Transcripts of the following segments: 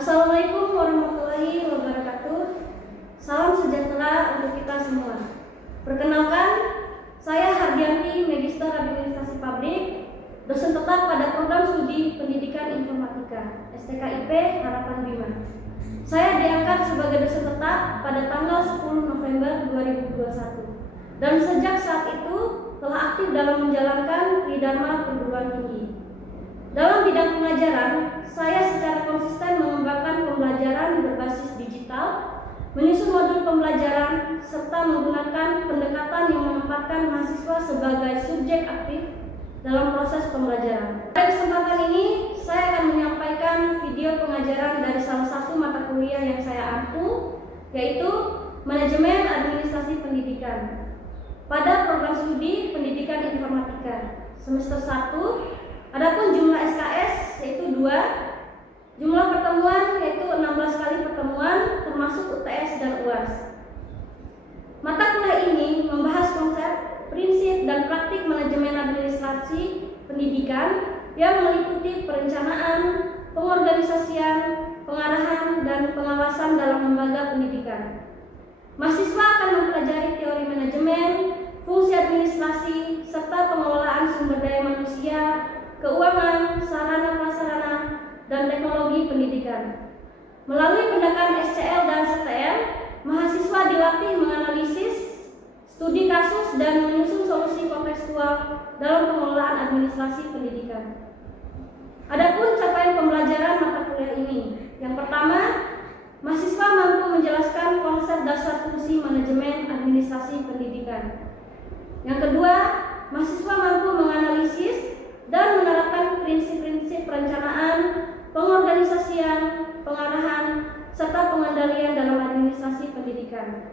Assalamualaikum warahmatullahi wabarakatuh. Salam sejahtera untuk kita semua. Perkenalkan, saya Hardianti, Magister Administrasi Publik, dosen tetap pada program studi Pendidikan Informatika STKIP Harapan Bima. Saya diangkat sebagai dosen tetap pada tanggal 10 November 2021 dan sejak saat itu telah aktif dalam menjalankan Tridharma Perguruan Tinggi. Dalam bidang pengajaran, saya secara konsisten mengembangkan pembelajaran berbasis digital, menyusun modul pembelajaran, serta menggunakan pendekatan yang menempatkan mahasiswa sebagai subjek aktif dalam proses pembelajaran. Pada kesempatan ini, saya akan menyampaikan video pengajaran dari salah satu mata kuliah yang saya ampu, yaitu Manajemen Administrasi Pendidikan pada program studi Pendidikan Informatika semester 1. Adapun jumlah SKS yaitu 2, jumlah pertemuan yaitu 16 kali pertemuan termasuk UTS dan UAS. Mata kuliah ini membahas konsep, prinsip, dan praktik manajemen administrasi pendidikan yang meliputi perencanaan, pengorganisasian, pengarahan, dan pengawasan dalam lembaga pendidikan. Mahasiswa akan mempelajari teori manajemen, fungsi administrasi, serta pengelolaan sumber daya manusia, keuangan, sarana-prasarana, dan teknologi pendidikan. Melalui pendekatan SCL dan STM, mahasiswa dilatih menganalisis, studi kasus, dan menyusun solusi kontekstual dalam pengelolaan administrasi pendidikan. Adapun capaian pembelajaran mata kuliah ini, yang pertama, mahasiswa mampu menjelaskan konsep dasar fungsi manajemen administrasi pendidikan. Yang kedua, mahasiswa mampu menganalisis dan menerapkan prinsip-prinsip perencanaan, pengorganisasian, pengarahan, serta pengendalian dalam administrasi pendidikan.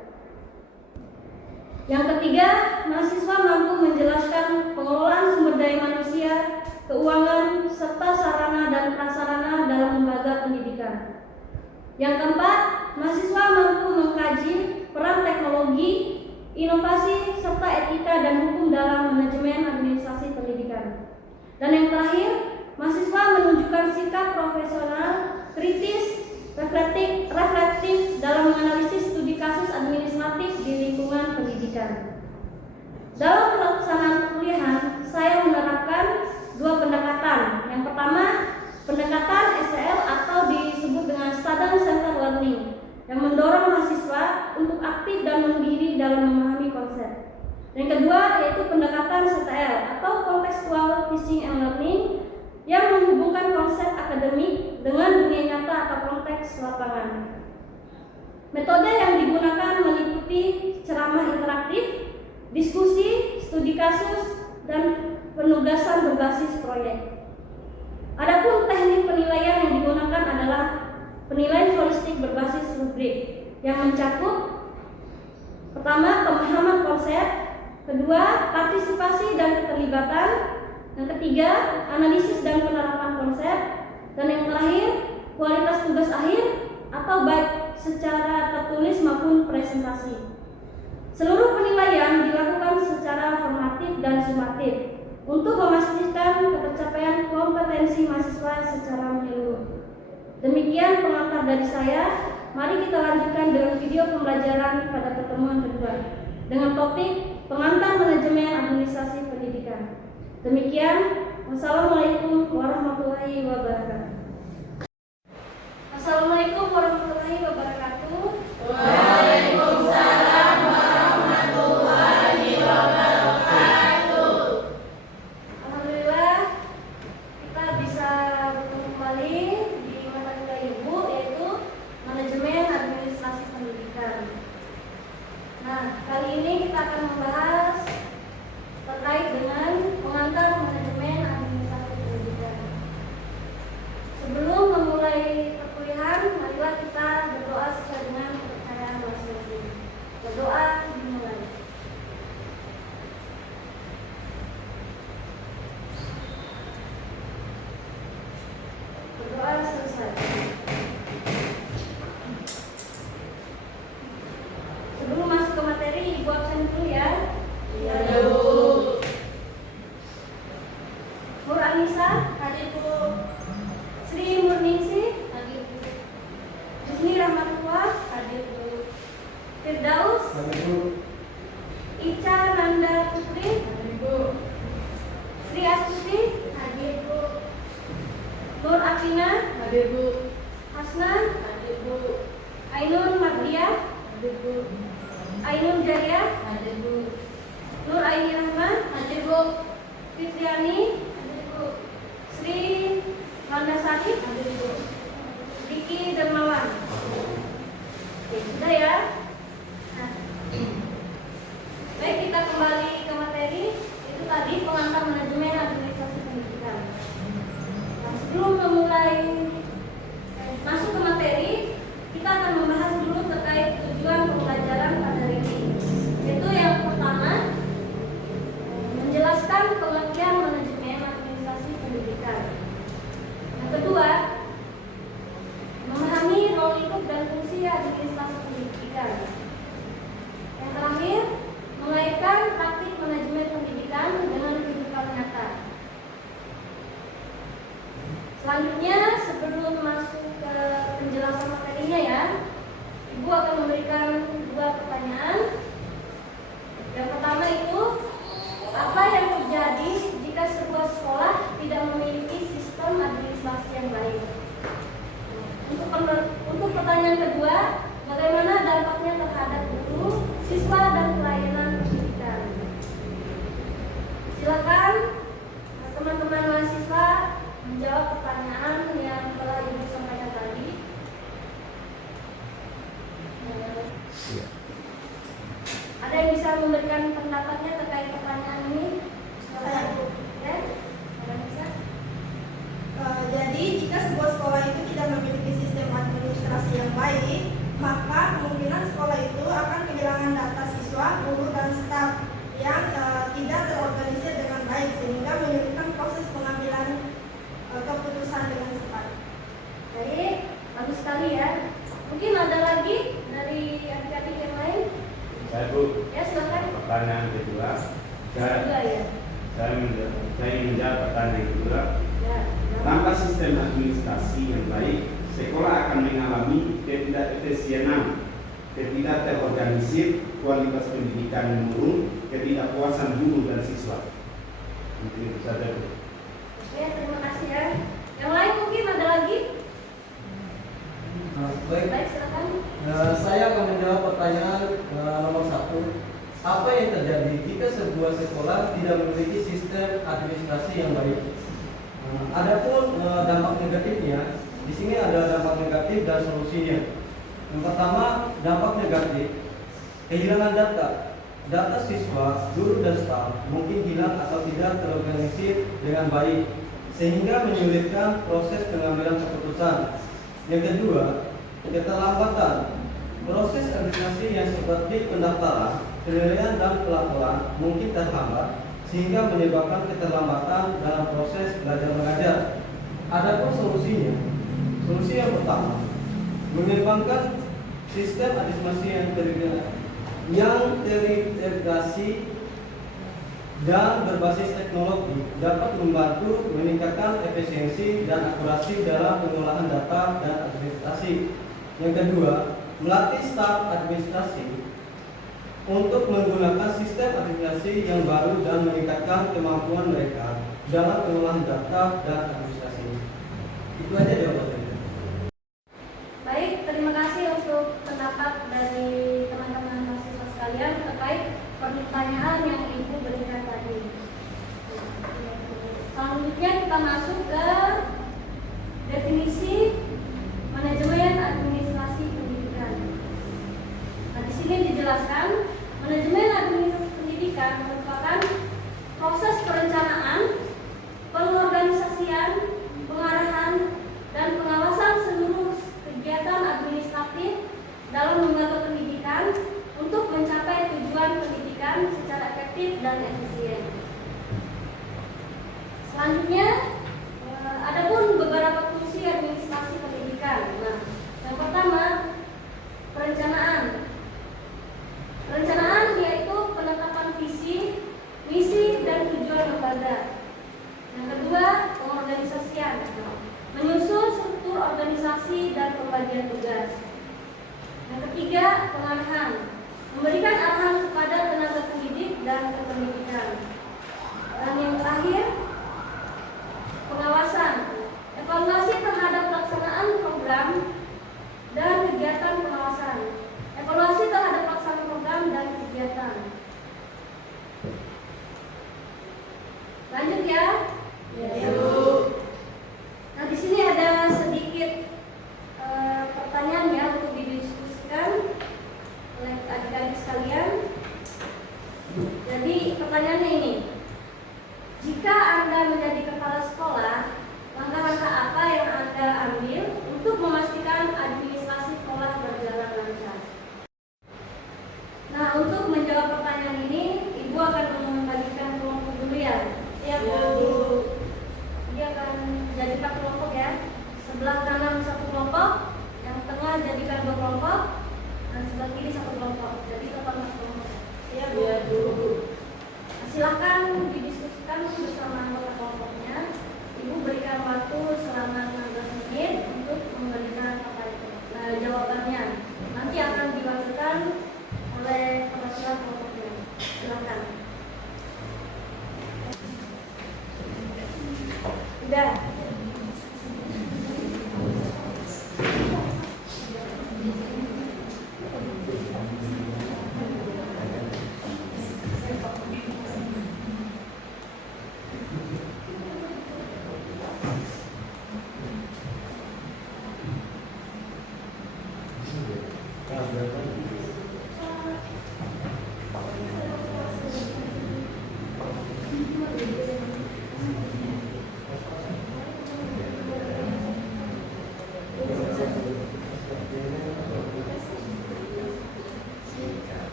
Yang ketiga, mahasiswa mampu menjelaskan pengelolaan sumber daya manusia, keuangan, serta sarana dan prasarana dalam lembaga pendidikan. Yang keempat, mahasiswa mampu mengkaji peran teknologi, inovasi, serta etika dan hukum dalam manajemen administrasi pendidikan. Dan yang terakhir, mahasiswa menunjukkan sikap profesional, kritis, reflektif dalam menganalisis studi kasus administratif di lingkungan pendidikan. Dalam pelaksanaan perkuliahan, saya menerapkan 2 pendekatan. Yang pertama, pendekatan SCL atau disebut dengan Student Centered Learning, yang mendorong mahasiswa untuk aktif dan mandiri dalam memahami konsep. Yang kedua yaitu pendekatan CTL atau Contextual Teaching and Learning, yang menghubungkan konsep akademik dengan dunia nyata atau konteks lapangan. Metode yang digunakan meliputi ceramah interaktif, diskusi, studi kasus, dan penugasan berbasis proyek. Adapun teknik penilaian yang digunakan adalah penilaian holistik berbasis rubrik yang mencakup pertama, pemahaman konsep, kedua, partisipasi dan keterlibatan, yang ketiga, analisis dan penerapan konsep, dan yang terakhir, kualitas tugas akhir atau baik secara tertulis maupun presentasi. Seluruh penilaian dilakukan secara formatif dan sumatif untuk memastikan ketercapaian kompetensi mahasiswa secara menyeluruh. Demikian pengantar dari saya. Mari kita lanjutkan dengan video pembelajaran pada pertemuan kedua dengan topik pengantar manajemen administrasi pendidikan. Demikian, wassalamualaikum warahmatullahi wabarakatuh. Assalamualaikum warahmatullahi wabarakatuh. Waalaikumsalam warahmatullahi wabarakatuh. Alhamdulillah, kita bisa bertemu kembali di mata kuliah Ibu, yaitu Manajemen Administrasi Pendidikan. Nah, kali ini kita akan membahas terkait dengan pengantar manajemen administrasi pendidikan. Sebelum memulai perkuliahan, marilah kita berdoa sesuai dengan kepercayaan masing-masing. Berdoa dimulai. Berdoa selesai. Sebelum masuk ke materi, Ibu absen dulu ya. Ya, Bu. Nur Anissa, Hadir, Bu. Sri Murningsih, Hadir, Bu. Rahmatullah. Hadir Bu. Firdaus. Hadir Bu. Ica Nanda Putri. Hadir Bu. Sri Astuti. Hadir Bu. Nur Akina. Hadir Bu. Hasna. Hadir Bu. Ainun Mardiah. Hadir Bu. Ainun Jaya. Hadir Bu. Nur Aini Rahman. Hadir Bu. Fitriani. Hadir Bu. Sri Landasari. Hadir Bu. Diki Dermawan. Oke, sudah ya. Nah, baik, kita kembali ke materi. Itu tadi pengantar manajemen administrasi pendidikan. Nah, sebelum memulai masuk ke materi, kita akan membahas dulu terkait tujuan pembelajaran pada hari ini. Yaitu yang pertama, menjelaskan pengertian manajemen administrasi pendidikan. Yang kedua, memahami role lingkup dan fungsi administrasi pendidikan. Yang terakhir, mengaitkan praktik manajemen pendidikan dengan kehidupan nyata. Selanjutnya, sebelum masuk ke penjelasan materinya ya, Ibu akan memberikan 2 pertanyaan. Yang pertama itu, apa yang terjadi jika sebuah sekolah tidak memiliki sistem administrasi yang baik? Untuk pertanyaan kedua, bagaimana dampaknya terhadap guru, siswa, dan pelayanan pendidikan? Silakan teman-teman mahasiswa menjawab pertanyaan yang telah Ibu sampaikan tadi. Ada yang bisa memberikan pendapatnya terkait pertanyaan ini? Saya. Ya, ada yang bisa? Jadi jika sebuah sekolah itu tidak memiliki sistem administrasi yang baik, maka kemungkinan sekolah itu akan kehilangan data siswa, guru, dan staf yang tidak terorganisir dengan baik sehingga menyulitkan proses pengambilan keputusan dengan cepat. Baik, bagus sekali ya. Mungkin ada lagi dari adik-adik yang lain? Saya Bu. Ya, silakan. Pertanyaan kedua. Juga ya. Saya menjawab pertanyaan kedua. Ya. Tanpa sistem administrasi yang baik, sekolah akan mengalami ketidakefisienan, ketidakterorganisir, kualitas pendidikan menurun, ketidakpuasan guru dan siswa. Mungkin itu saja Bu. Oke, terima kasih ya. Yang lain mungkin ada lagi? Baik, Baik, silakan. saya akan menjawab pertanyaan nomor 1. Apa yang terjadi jika sebuah sekolah tidak memiliki sistem administrasi yang baik? Adapun dampak negatifnya, di sini ada dampak negatif dan solusinya. Yang pertama, dampak negatif, kehilangan data siswa, guru dan staf mungkin hilang atau tidak terorganisir dengan baik, sehingga menyulitkan proses pengambilan keputusan. Yang kedua, keterlambatan. Proses administrasi yang seperti pendaftaran, penilaian dan pelaporan mungkin terhambat sehingga menyebabkan keterlambatan dalam proses belajar mengajar. Adapun solusinya, solusi yang pertama, mengembangkan sistem administrasi yang terintegrasi dan berbasis teknologi dapat membantu meningkatkan efisiensi dan akurasi dalam pengolahan data dan administrasi. Yang kedua, melatih staf administrasi untuk menggunakan sistem administrasi yang baru dan meningkatkan kemampuan mereka dalam pengolahan data dan administrasi. Itu aja jawabannya. Baik, terima kasih untuk pendapat dari teman-teman mahasiswa sekalian terkait pertanyaan yang Ibu berikan tadi. Selanjutnya kita masuk ke definisi manajemen administrasi pendidikan. Nah, di sini dijelaskan manajemen administrasi pendidikan merupakan proses perencanaan, pengorganisasian, pengarahan, dan pengawasan seluruh kegiatan administratif dalam lembaga pendidikan untuk mencapai tujuan pendidikan secara efektif dan efisien. Selanjutnya, adapun beberapa fungsi administrasi pendidikan. Nah, yang pertama, perencanaan. Perencanaan yaitu penetapan visi, misi, dan tujuan lembaga. Yang kedua, pengorganisasian, menyusun struktur organisasi dan pembagian tugas. Yang ketiga, pengarahan. Memberikan arahan kepada tenaga pendidik dan kependidikan. Dan yang terakhir, pengawasan. Evaluasi terhadap pelaksanaan program dan kegiatan pengawasan. Evaluasi terhadap pelaksanaan program dan kegiatan. Lanjut ya. Nah, di sini ada sedikit pertanyaan ya untuk didiskusikan oleh adik-adik sekalian. Jadi pertanyaannya ini, jika Anda menjadi kepala sekolah, langkah-langkah apa yang Anda ambil untuk memastikan administrasi sekolah berjalan lancar? Nah, untuk menjawab pertanyaan ini, Ibu akan membagikan kelompok dulu ya. Iya, Bu. Dia akan jadi 4 kelompok ya. Sebelah kanan 1 kelompok, yang tengah jadikan 2 kelompok, dan sebelah kiri 1 kelompok. Jadi total 4 kelompok. Iya, Bu. Nah, silakan didiskusikan bersama anggota kelompoknya. Ibu berikan waktu selama 15 menit untuk memberikan jawabannya. Nanti akan diwakilkan oleh perwakilan kelompoknya. Silakan. Udah.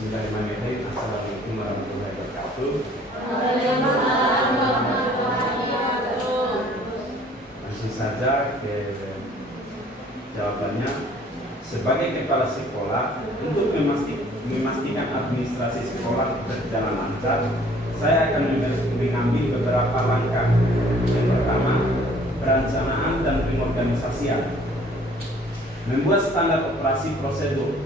Bismillahirrahmanirrahim. Assalamualaikum warahmatullahi wabarakatuh. Langsung saja ke jawabannya. Sebagai kepala sekolah, untuk memastikan administrasi sekolah berjalan lancar, saya akan mengambil beberapa langkah. Yang pertama, pengoperasian, membuat standar operasi prosedur,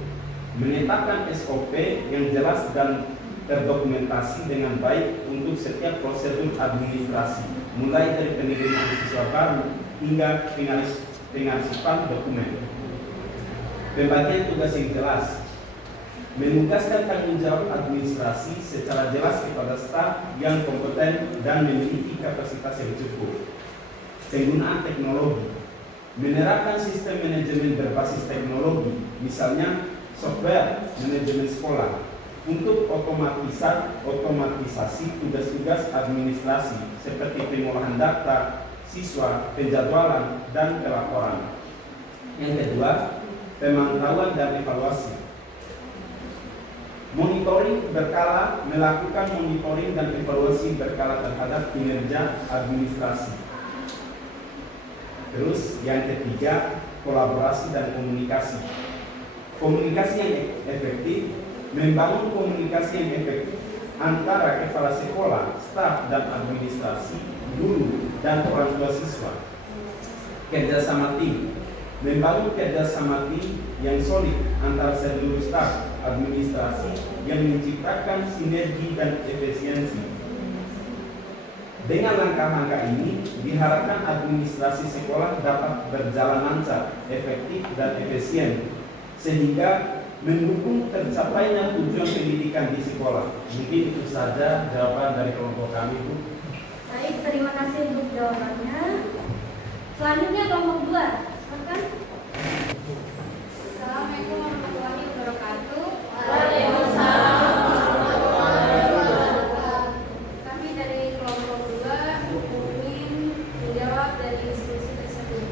menetapkan SOP yang jelas dan terdokumentasi dengan baik untuk setiap prosedur administrasi, mulai dari penerimaan siswa baru hingga pengarsipan dokumen. Pembagian tugas yang jelas, menugaskan tanggung jawab administrasi secara jelas kepada staf yang kompeten dan memiliki kapasitas yang cukup. Penggunaan teknologi, menerapkan sistem manajemen berbasis teknologi, misalnya software manajemen sekolah, untuk otomatisasi tugas-tugas administrasi seperti pengolahan data siswa, penjadwalan, dan pelaporan. Yang kedua, pemantauan dan evaluasi. Monitoring berkala, melakukan monitoring dan evaluasi berkala terhadap kinerja administrasi. Terus yang ketiga, kolaborasi dan komunikasi. Komunikasi yang efektif, membangun komunikasi yang efektif antara kepala sekolah, staf dan administrasi, guru dan orang tua siswa. Kerjasama tim, membangun kerjasama tim yang solid antara seluruh staf administrasi yang menciptakan sinergi dan efisiensi. Dengan langkah-langkah ini, diharapkan administrasi sekolah dapat berjalan lancar, efektif, dan efisien, sehingga mendukung tercapainya tujuan pendidikan di sekolah. Mungkin itu saja jawaban dari kelompok kami, Bu. Baik, terima kasih untuk jawabannya. Selanjutnya kelompok 2. Silakan. Assalamualaikum warahmatullahi wabarakatuh. Waalaikumsalam warahmatullahi wabarakatuh. Kami dari kelompok 2 ingin menjawab dari diskusi tersebut.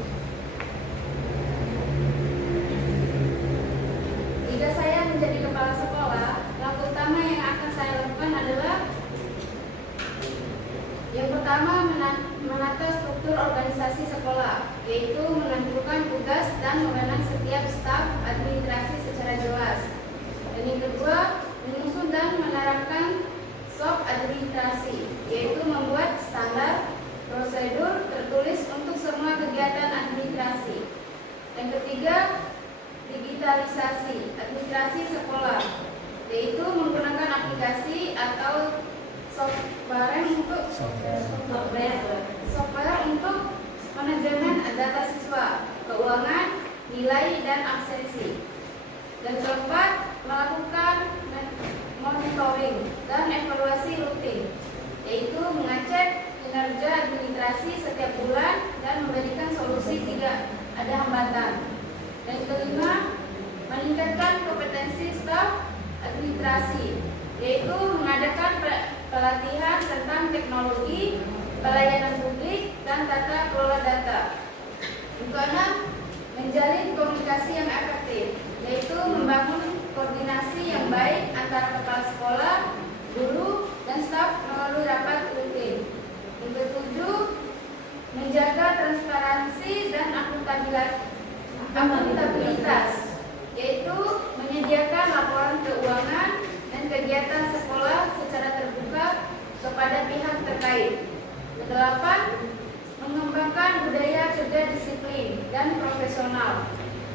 Jika saya menjadi kepala sekolah, langkah utama yang akan saya lakukan adalah yang pertama, menata struktur organisasi sekolah, yaitu menentukan tugas dan wewenang setiap staf administrasi secara jelas. Dan yang kedua, menyusun dan menerapkan SOP administrasi, yaitu membuat standar prosedur tertulis untuk semua kegiatan administrasi. Yang ketiga, digitalisasi administrasi sekolah, yaitu menggunakan aplikasi atau software untuk manajemen data siswa, keuangan, nilai, dan absensi. Dan keempat, melakukan monitoring dan evaluasi rutin, yaitu mengecek kinerja administrasi setiap bulan dan memberikan solusi jika ada hambatan. Dan kelima, meningkatkan kompetensi staf administrasi, yaitu mengadakan pelatihan tentang teknologi, pelayanan publik, dan tata kelola data. Yang keenam, menjalin komunikasi yang efektif, yaitu membangun koordinasi yang baik antara kepala sekolah, guru, dan staf melalui rapat rutin. Yang ketujuh, menjaga transparansi dan akuntabilitas, yaitu menyediakan laporan keuangan dan kegiatan sekolah secara terbuka kepada pihak terkait. Kedelapan, mengembangkan budaya kerja disiplin dan profesional,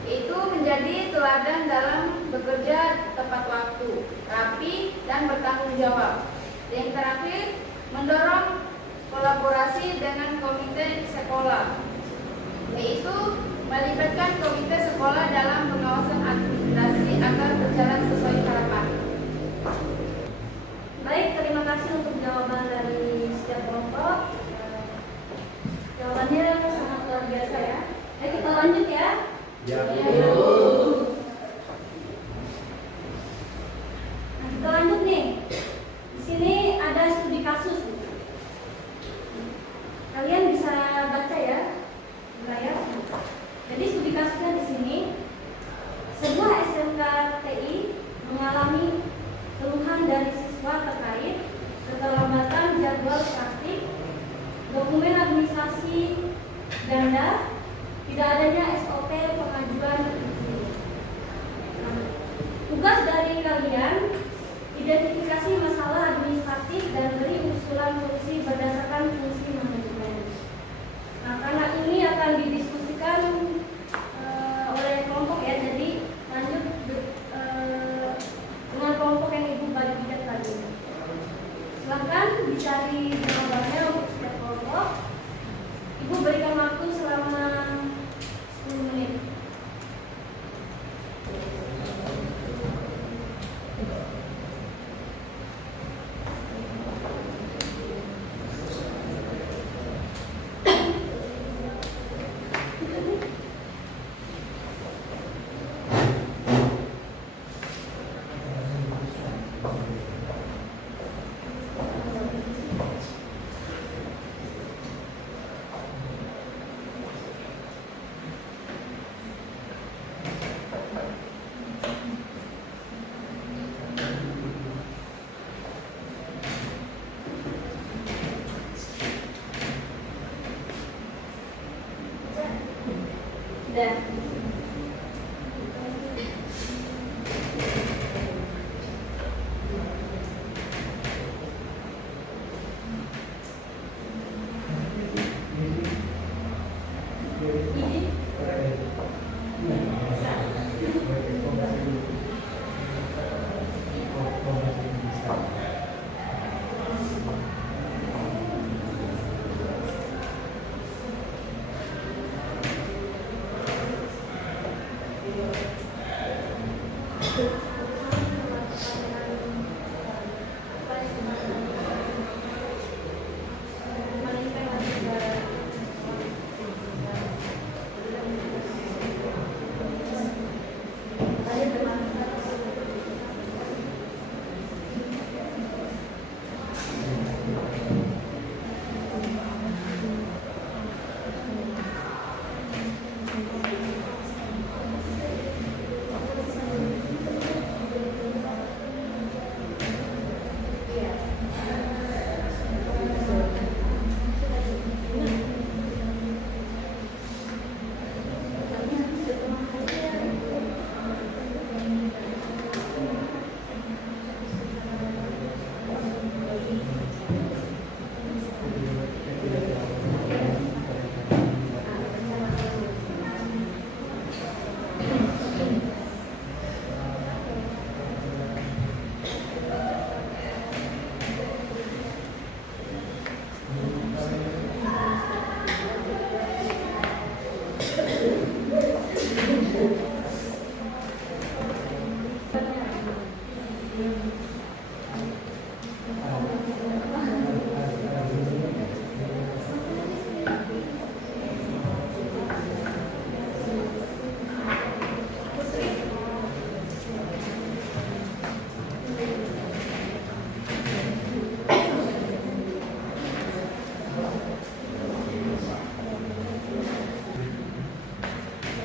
yaitu menjadi teladan dalam bekerja tepat waktu, rapi, dan bertanggung jawab. Dan yang terakhir, mendorong kolaborasi dengan komite sekolah, yaitu melibatkan komite sekolah dalam pengawasan administrasi agar berjalan sesuai harapan. Baik, terima kasih untuk jawaban dari setiap kelompok. Jawabannya sangat luar biasa ya. Ayo kita lanjut ya. Ya. Nah, kita lanjut nih. Di sini ada studi kasus. Kalian bisa baca ya, di layar. Jadi studi kasusnya di sini, sebuah SMK TI mengalami keluhan dari siswa terkait keterlambatan jadwal praktik, dokumen administrasi ganda, tidak adanya SOP pengajuan izin. Nah, tugas dari kalian identifikasi masalah administratif dan beri usulan solusi berdasarkan fungsi manajemen. Nah, karena ini akan didiskusikan dari jawabannya untuk setiap kelompok. Ibu berikan waktu selama 10 menit. Sudah.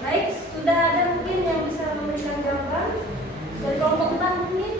Baik, sudah ada mungkin yang bisa memberikan jawaban dari kelompok 4 mungkin?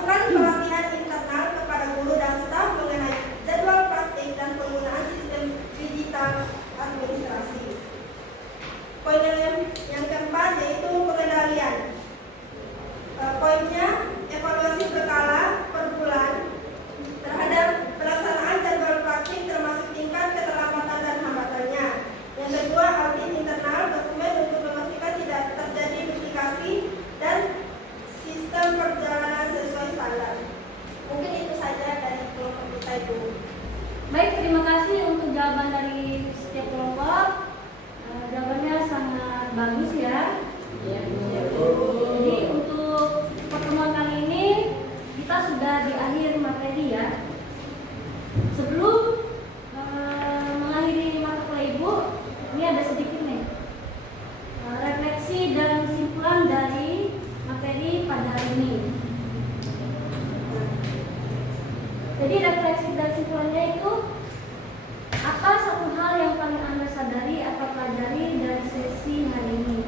Lakukan pelatihan internal kepada guru dan staf mengenai jadwal praktik dan penggunaan sistem digital administrasi. Poin yang keempat yaitu pengendalian. Poinnya evaluasi berkala per bulan terhadap pelaksanaan jadwal praktik termasuk tingkat keterlambatan dan hambatannya. Yang kedua, audit internal dokumen untuk memastikan tidak terjadi duplikasi dan sistem perjalanan sesuai standar. Mungkin itu saja dari kelompok kita itu. Baik, terima kasih untuk jawaban dari setiap kelompok. Jawabannya sangat bagus ya. Jadi untuk pertemuan kali ini kita sudah di akhir materi ya. Sebelum mengakhiri mata kuliah Ibu, ini ada sedikit nih refleksi dan kesimpulan dari materi pada hari ini. Jadi refleksi dan kesimpulannya itu, apa satu hal yang paling Anda sadari atau pelajari dari sesi hari ini?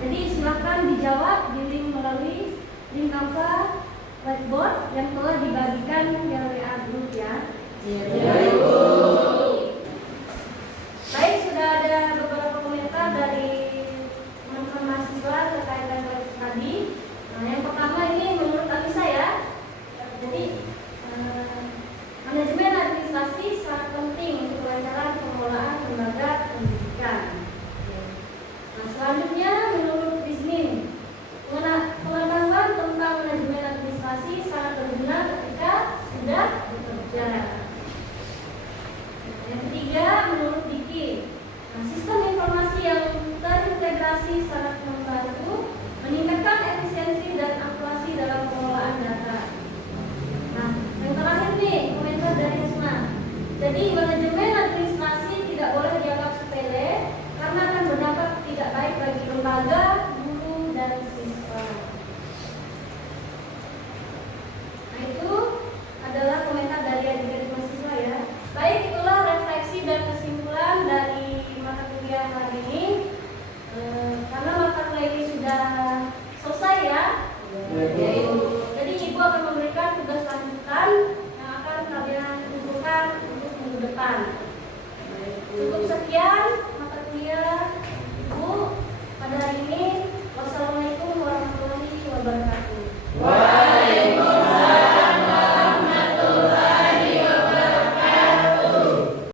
Jadi silakan dijawab di link melalui link Canva whiteboard yang telah dibagikan di WA group ya. Baik, sudah ada beberapa komentar dari teman-teman mahasiswa terkait dengan tadi. Yang pertama ini menurut Alisa ya. Jadi manajemen administrasi sangat penting untuk kelancaran pengelolaan lembaga pendidikan. Nah, selanjutnya menurut Rizmin, pengetahuan tentang manajemen administrasi sangat berguna ketika sudah bekerja. Yang ketiga menurut Diki, sistem informasi yang terintegrasi sangat membantu meningkatkan efisiensi dan akurasi dalam pengelolaan data. Nah, yang terakhir nih komentar dari Hasna. Jadi manajemen administrasi tidak boleh dianggap sepele karena akan berdampak tidak baik bagi lembaga, guru, dan siswa. Nah, itu adalah komentar dari adik-adik mahasiswa ya. Baik, itulah refleksi dan kesimpulan dari mata kuliah hari ini. Karena mata kuliah ini sudah selesai ya. Jadi Ibu akan memberikan tugas lanjutan yang akan kalian kumpulkan untuk minggu depan. Cukup sekian.